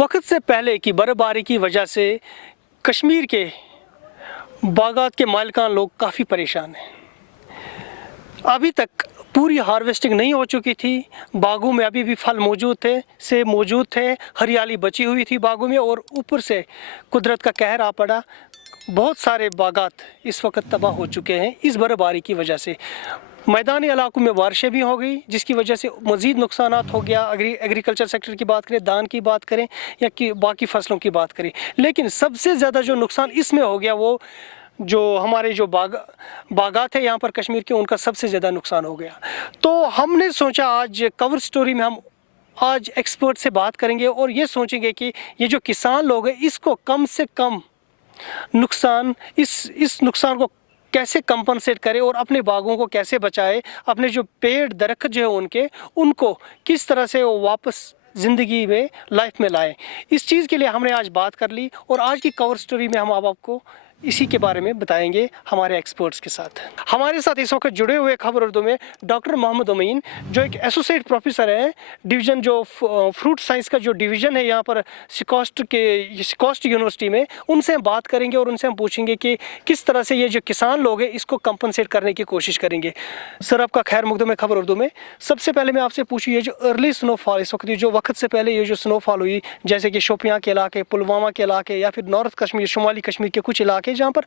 वक्त से पहले की बर्फ़बारी की वजह से कश्मीर के बागात के मालिकान लोग काफ़ी परेशान हैं। अभी तक पूरी हार्वेस्टिंग नहीं हो चुकी थी, बागों में अभी भी फल मौजूद थे, सेब मौजूद थे, हरियाली बची हुई थी बागों में, और ऊपर से कुदरत का कहर आ पड़ा। बहुत सारे बागात इस वक्त तबाह हो चुके हैं इस बर्फ़बारी की वजह से। मैदानी इलाकों में बारिशें भी हो गई, जिसकी वजह से मज़ीद नुकसानात हो गया। एग्रीकल्चर सेक्टर की बात करें, धान की बात करें या कि बाकी फसलों की बात करें, लेकिन सबसे ज़्यादा जो नुकसान इसमें हो गया वो जो हमारे जो बागात है यहाँ पर कश्मीर के, उनका सबसे ज़्यादा नुकसान हो गया। तो हमने सोचा आज कवर स्टोरी में हम आज एक्सपर्ट से बात करेंगे और ये सोचेंगे कि ये जो किसान लोग हैं इसको कम से कम नुकसान, इस नुकसान को कैसे कंपनसेट करें और अपने बागों को कैसे बचाए, अपने जो पेड़ दरख्त जो है उनको किस तरह से वो वापस ज़िंदगी में, लाइफ में लाएं। इस चीज़ के लिए हमने आज बात कर ली और आज की कवर स्टोरी में हम आपको इसी के बारे में बताएंगे हमारे एक्सपर्ट्स के साथ। हमारे साथ इस वक्त जुड़े हुए खबर उर्दू में डॉक्टर मोहम्मद अमीन, जो एक एसोसिएट प्रोफेसर हैं डिवीज़न, जो फ्रूट साइंस का जो डिवीज़न है यहाँ पर सिकोस्ट यूनिवर्सिटी में। उनसे हम बात करेंगे और उनसे हम पूछेंगे कि किस तरह से ये जो किसान लोग हैं इसको कंपनसेट करने की कोशिश करेंगे। सर, आपका खैर मकदम है खबर उर्दू में। सबसे पहले मैं आपसे पूछूँ, ये जो अर्ली स्नोफॉल इस वक्त, जो वक्त से पहले ये जो स्नोफॉल हुई, जैसे कि शोपियाँ के इलाके, पुलवामा के इलाके या फिर नॉर्थ कश्मीर, शुमाली कश्मीर के कुछ इलाके जहाँ पर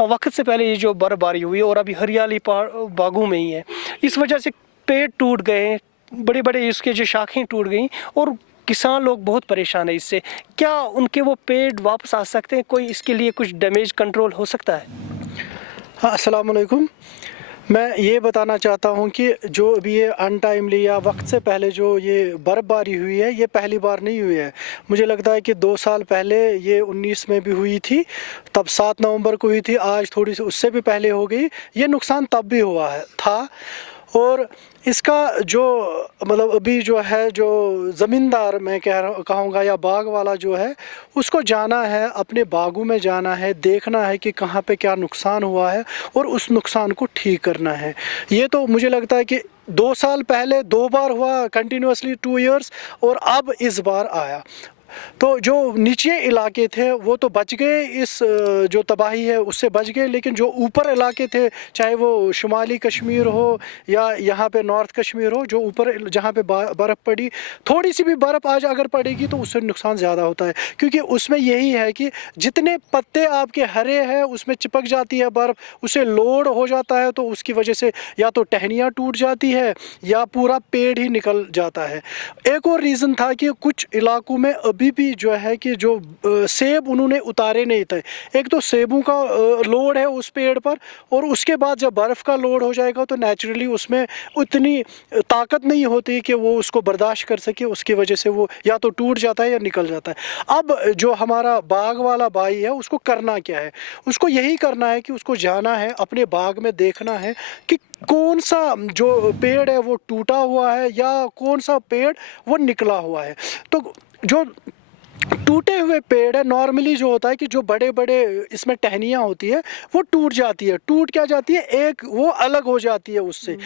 वक्त से पहले ये जो बर्फबारी हुई और अभी हरियाली बागों में ही है, इस वजह से पेड़ टूट गए, बड़े बड़े इसके जो शाखें टूट गई और किसान लोग बहुत परेशान है इससे। क्या उनके वो पेड़ वापस आ सकते हैं? कोई इसके लिए कुछ डैमेज कंट्रोल हो सकता है? हाँ, अस्सलाम वालेकुम। मैं ये बताना चाहता हूँ कि जो अभी ये अनटाइमली या वक्त से पहले जो ये बर्फ़बारी हुई है, ये पहली बार नहीं हुई है। मुझे लगता है कि 2 साल पहले ये 19 में भी हुई थी, तब 7 नवंबर को हुई थी। आज थोड़ी सी उससे भी पहले हो गई। ये नुकसान तब भी हुआ था और इसका जो मतलब अभी जो है, जो ज़मींदार मैं कहूँगा या बाग वाला जो है, उसको जाना है, अपने बागों में जाना है, देखना है कि कहाँ पे क्या नुकसान हुआ है और उस नुकसान को ठीक करना है। ये तो मुझे लगता है कि 2 साल पहले 2 बार हुआ कंटिन्यूसली 2 इयर्स, और अब इस बार आया। तो जो नीचे इलाके थे वो तो बच गए, इस जो तबाही है उससे बच गए, लेकिन जो ऊपर इलाके थे, चाहे वो शुमाली कश्मीर हो या यहाँ पे नॉर्थ कश्मीर हो, जो ऊपर जहाँ पे बर्फ़ पड़ी, थोड़ी सी भी बर्फ़ आज अगर पड़ेगी तो उससे नुकसान ज़्यादा होता है, क्योंकि उसमें यही है कि जितने पत्ते आपके हरे हैं उसमें चिपक जाती है बर्फ़, उससे लोड हो जाता है, तो उसकी वजह से या तो टहनियाँ टूट जाती है या पूरा पेड़ ही निकल जाता है। एक और रीज़न था कि कुछ इलाकों में अभी भी जो है कि जो सेब उन्होंने उतारे नहीं थे। एक तो सेबों का लोड है उस पेड़ पर, और उसके बाद जब बर्फ़ का लोड हो जाएगा तो नेचुरली उसमें उतनी ताकत नहीं होती कि वो उसको बर्दाश्त कर सके, उसकी वजह से वो या तो टूट जाता है या निकल जाता है। अब जो हमारा बाग वाला भाई है उसको करना क्या है? उसको यही करना है कि उसको जाना है, अपने बाग में देखना है कि कौन सा जो पेड़ है वो टूटा हुआ है या कौन सा पेड़ वो निकला हुआ है। तो जो टूटे हुए पेड़ है, नॉर्मली जो होता है कि जो बड़े बड़े इसमें टहनियाँ होती है वो टूट जाती है, टूट क्या जाती है, एक वो अलग हो जाती है उससे।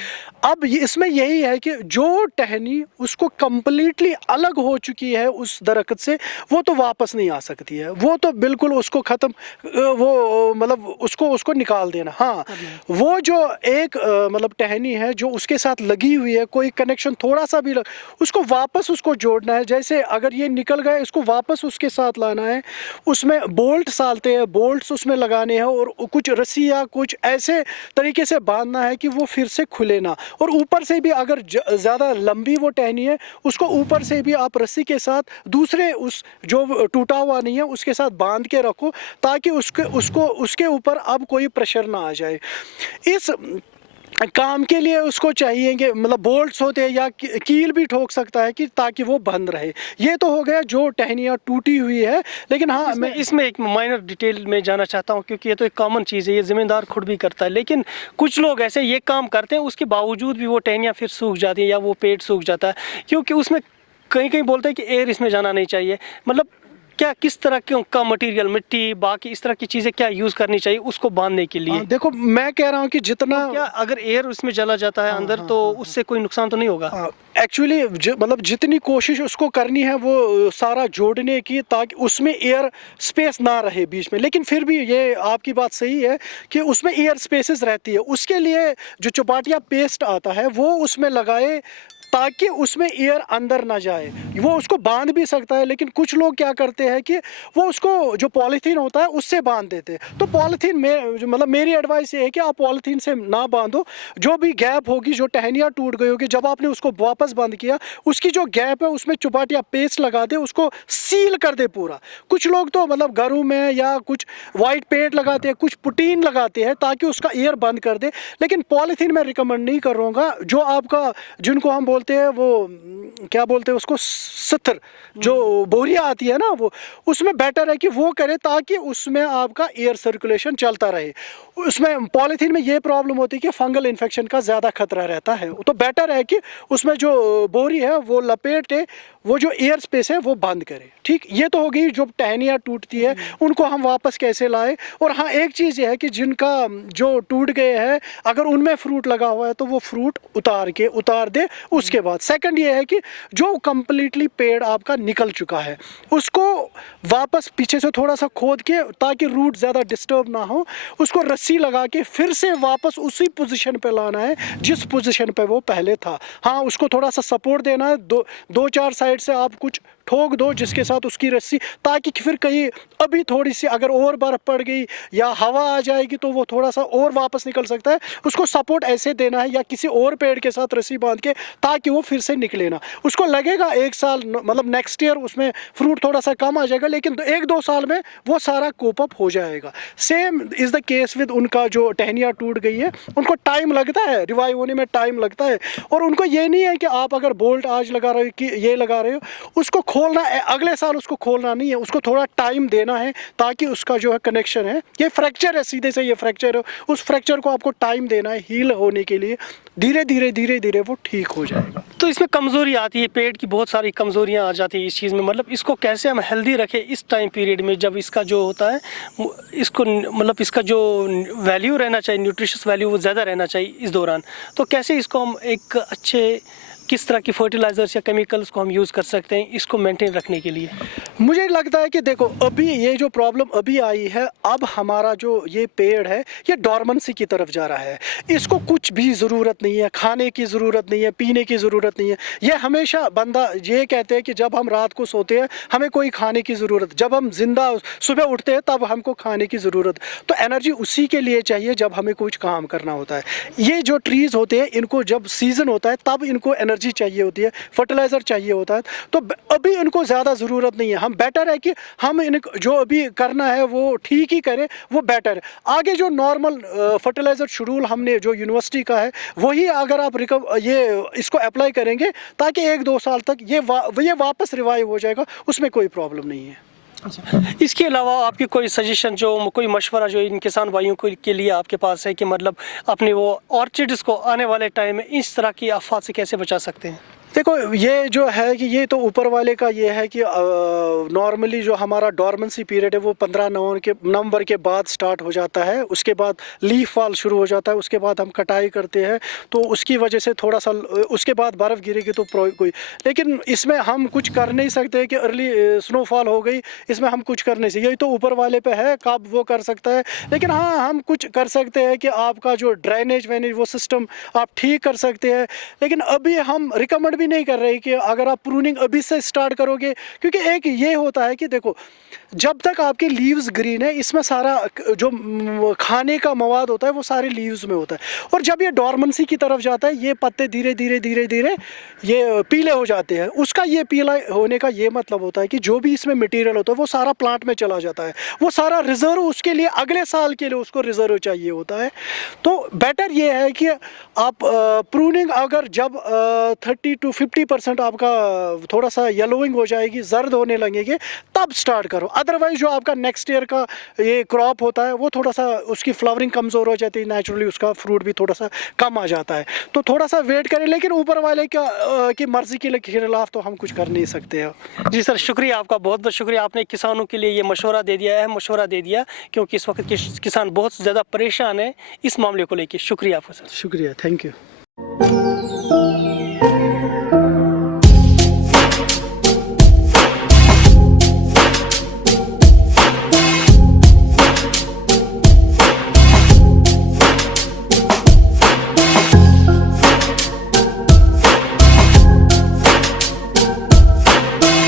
अब इसमें यही है कि जो टहनी उसको कम्प्लीटली अलग हो चुकी है उस दरख्त से, वो तो वापस नहीं आ सकती है, वो तो बिल्कुल उसको ख़त्म, वो मतलब उसको निकाल देना। हाँ, वो जो एक मतलब टहनी है जो उसके साथ लगी हुई है, कोई कनेक्शन थोड़ा सा भी उसको वापस उसको जोड़ना है। जैसे अगर ये निकल गए, इसको वापस उसके साथ लाना है, उसमें बोल्ट डालते हैं, बोल्ट्स उसमें लगाने हैं और कुछ रस्सी या कुछ ऐसे तरीके से बांधना है कि वो फिर से खुले ना। और ऊपर से भी अगर ज़्यादा लंबी वो टहनी है, उसको ऊपर से भी आप रस्सी के साथ दूसरे उस जो टूटा हुआ नहीं है उसके साथ बांध के रखो, ताकि उसके ऊपर अब कोई प्रेशर ना आ जाए। इस काम के लिए उसको चाहिए कि मतलब बोल्ट्स होते हैं या कील भी ठोक सकता है कि ताकि वो बंद रहे। ये तो हो गया जो टहनियाँ टूटी हुई है। लेकिन हाँ, मैं इसमें एक माइनर डिटेल में जाना चाहता हूँ, क्योंकि ये तो एक कॉमन चीज़ है, ये ज़िम्मेदार खुद भी करता है, लेकिन कुछ लोग ऐसे ये काम करते हैं उसके बावजूद भी वो टहनियाँ फिर सूख जाती है या वो पेड़ सूख जाता है, क्योंकि उसमें कहीं कहीं बोलते हैं कि एयर इसमें जाना नहीं चाहिए। मतलब क्या किस तरह का मटेरियल, मिट्टी बाकी इस तरह की चीज़ें क्या यूज़ करनी चाहिए उसको बांधने के लिए? देखो मैं कह रहा हूँ कि जितना क्या अगर एयर उसमें चला जाता है अंदर तो उससे कोई नुकसान तो नहीं होगा? एक्चुअली मतलब जितनी कोशिश उसको करनी है वो सारा जोड़ने की, ताकि उसमें एयर स्पेस ना रहे बीच में। लेकिन फिर भी ये आपकी बात सही है कि उसमें एयर स्पेसेस रहती है। उसके लिए जो चपाटिया पेस्ट आता है वो उसमें लगाए ताकि उसमें एयर अंदर ना जाए। वो उसको बांध भी सकता है, लेकिन कुछ लोग क्या करते हैं कि वो उसको जो पॉलीथीन होता है उससे बांध देते हैं। तो पॉलीथीन में मतलब मेरी एडवाइस ये है कि आप पॉलीथीन से ना बांधो। जो भी गैप होगी, जो टहनियाँ टूट गई होगी, जब आपने उसको वापस बंद किया, उसकी जो गैप है उसमें चपाटिया पेस्ट लगा दे, उसको सील कर दे पूरा। कुछ लोग तो मतलब घरों में या कुछ वाइट पेंट लगाते हैं, कुछ पुटीन लगाते हैं ताकि उसका एयर बंद कर दे। लेकिन पॉलीथीन मैं रिकमेंड नहीं करूँगा। जो आपका जिनको हम बोलते हैं वो क्या बोलते हैं उसको, सत्तर जो बोरियां आती है ना, वो उसमें बेटर है कि वो करे ताकि उसमें आपका एयर सर्कुलेशन चलता रहे। उसमें पॉलीथीन में ये प्रॉब्लम होती है कि फंगल इन्फेक्शन का ज़्यादा खतरा रहता है। तो बेटर है कि उसमें जो बोरी है वो लपेटे, वो जो एयर स्पेस है वो बंद करे। ठीक, ये तो हो गई जो टहनियाँ टूटती है उनको हम वापस कैसे लाए। और हाँ, एक चीज़ ये है कि जिनका जो टूट गए हैं, अगर उनमें फ्रूट लगा हुआ है तो वो फ्रूट उतार दे। उसके बाद सेकंड ये है कि जो कंप्लीटली पेड़ आपका निकल चुका है उसको वापस पीछे से थोड़ा सा खोद के, ताकि रूट ज़्यादा डिस्टर्ब ना हो, उसको रस्सी लगा के फिर से वापस उसी पोजीशन पे लाना है जिस पोजीशन पे वो पहले था। हाँ, उसको थोड़ा सा सपोर्ट देना है, दो चार साइड से आप कुछ ठोक दो जिसके साथ उसकी रस्सी, ताकि फिर कहीं अभी थोड़ी सी अगर और बर्फ पड़ गई या हवा आ जाएगी तो वो थोड़ा सा और वापस निकल सकता है। उसको सपोर्ट ऐसे देना है या किसी और पेड़ के साथ रस्सी बांध के, ताकि वो फिर से निकले ना। उसको लगेगा एक साल, मतलब नेक्स्ट ईयर उसमें फ्रूट थोड़ा सा कम आ जाएगा, लेकिन 1-2 साल में वो सारा कोप अप हो जाएगा। Same is the case with उनका जो टहनियाँ टूट गई है, उनको टाइम लगता है, रिवाइव होने में टाइम लगता है। और उनको ये नहीं है कि आप अगर बोल्ट आज लगा रहे हो कि ये लगा रहे हो, उसको खोलना अगले साल उसको खोलना नहीं है, उसको थोड़ा टाइम देना है ताकि उसका जो है कनेक्शन है, ये फ्रैक्चर है, सीधे से ये फ्रैक्चर है, उस फ्रैक्चर को आपको टाइम देना है हील होने के लिए। धीरे धीरे वो ठीक हो जाएगा। तो इसमें कमज़ोरी आती है, पेड़ की बहुत सारी कमज़ोरियाँ आ जाती है इस चीज़ में। मतलब इसको कैसे हम हेल्दी रखें इस टाइम पीरियड में, जब इसका जो होता है इसको मतलब इसका जो वैल्यू रहना चाहिए, न्यूट्रिशियस वैल्यू वो ज़्यादा रहना चाहिए इस दौरान। तो कैसे इसको हम एक अच्छे किस तरह की फर्टिलाइज़र्स या केमिकल्स को हम यूज़ कर सकते हैं इसको मेंटेन रखने के लिए? मुझे लगता है कि देखो, अभी ये जो प्रॉब्लम अभी आई है, अब हमारा जो ये पेड़ है ये डॉर्मेंसी की तरफ जा रहा है। इसको कुछ भी ज़रूरत नहीं है, खाने की ज़रूरत नहीं है, पीने की ज़रूरत नहीं है। ये हमेशा बंदा ये कहते हैं कि जब हम रात को सोते हैं हमें कोई खाने की ज़रूरत, जब हम जिंदा सुबह उठते हैं तब हमको खाने की ज़रूरत। तो एनर्जी उसी के लिए चाहिए जब हमें कुछ काम करना होता है। ये जो ट्रीज़ होते हैं इनको जब सीज़न होता है तब इनको एनर्जी चाहिए होती है, फर्टिलाइज़र चाहिए होता है। तो अभी इनको ज़्यादा ज़रूरत नहीं है। हम बेटर है कि हम इनको जो अभी करना है वो ठीक ही करें, वो बेटर है। आगे जो नॉर्मल फर्टिलाइज़र शेड्यूल हमने जो यूनिवर्सिटी का है वही अगर आप ये इसको अप्लाई करेंगे ताकि 1-2 साल तक ये वापस रिवाइव हो जाएगा, उसमें कोई प्रॉब्लम नहीं है। इसके अलावा आपकी कोई सजेशन, जो कोई मशवरा जो इन किसान भाइयों को के लिए आपके पास है कि मतलब अपने वो ऑर्चिड्स को आने वाले टाइम में इस तरह की आफत से कैसे बचा सकते हैं? देखो, ये जो है कि ये तो ऊपर वाले का ये है कि नॉर्मली जो हमारा डॉर्मेंसी पीरियड है वो 15 नवंबर के बाद स्टार्ट हो जाता है। उसके बाद लीफ फॉल शुरू हो जाता है, उसके बाद हम कटाई करते हैं, तो उसकी वजह से थोड़ा सा उसके बाद बर्फ़ गिरेगी तो कोई, लेकिन इसमें हम कुछ कर नहीं सकते कि अर्ली स्नोफॉल हो गई, इसमें हम कुछ कर नहीं सकते। यही तो ऊपर वाले पे है, कब वो कर सकता है। लेकिन हाँ, हम कुछ कर सकते हैं कि आपका जो ड्रेनेज वो सिस्टम आप ठीक कर सकते हैं। लेकिन अभी हम रिकमेंड नहीं कर रहे कि अगर आप प्रूनिंग अभी से स्टार्ट करोगे, क्योंकि एक ये होता है कि देखो, जब तक आपके लीव्स ग्रीन है इसमें सारा जो खाने का मवाद होता है वो सारे लीव्स में होता है। और जब ये डॉर्मेंसी की तरफ जाता है ये पत्ते धीरे धीरे ये पीले हो जाते हैं। उसका ये पीला होने का ये मतलब होता है कि जो भी इसमें मटेरियल होता है वो सारा प्लांट में चला जाता है, वो सारा रिजर्व उसके लिए अगले साल के लिए उसको रिजर्व चाहिए होता है। तो बेटर ये है कि आप प्रूनिंग अगर जब 30 to 50% आपका थोड़ा सा येलोइंग हो जाएगी, जर्द होने लगेंगे, तब स्टार्ट करो। अदरवाइज जो आपका नेक्स्ट ईयर का ये क्रॉप होता है वो थोड़ा सा उसकी फ्लावरिंग कमज़ोर हो जाती है, नेचुरली उसका फ्रूट भी थोड़ा सा कम आ जाता है। तो थोड़ा सा वेट करें, लेकिन ऊपर वाले की मर्ज़ी के खिलाफ तो हम कुछ कर नहीं सकते हैं। जी सर, शुक्रिया आपका, बहुत बहुत शुक्रिया। आपने किसानों के लिए ये मशवरा दे दिया, अहम मशवरा दे दिया, क्योंकि इस वक्त के किसान बहुत ज़्यादा परेशान हैं इस मामले को लेकर। शुक्रिया आपका सर। शुक्रिया, थैंक यू।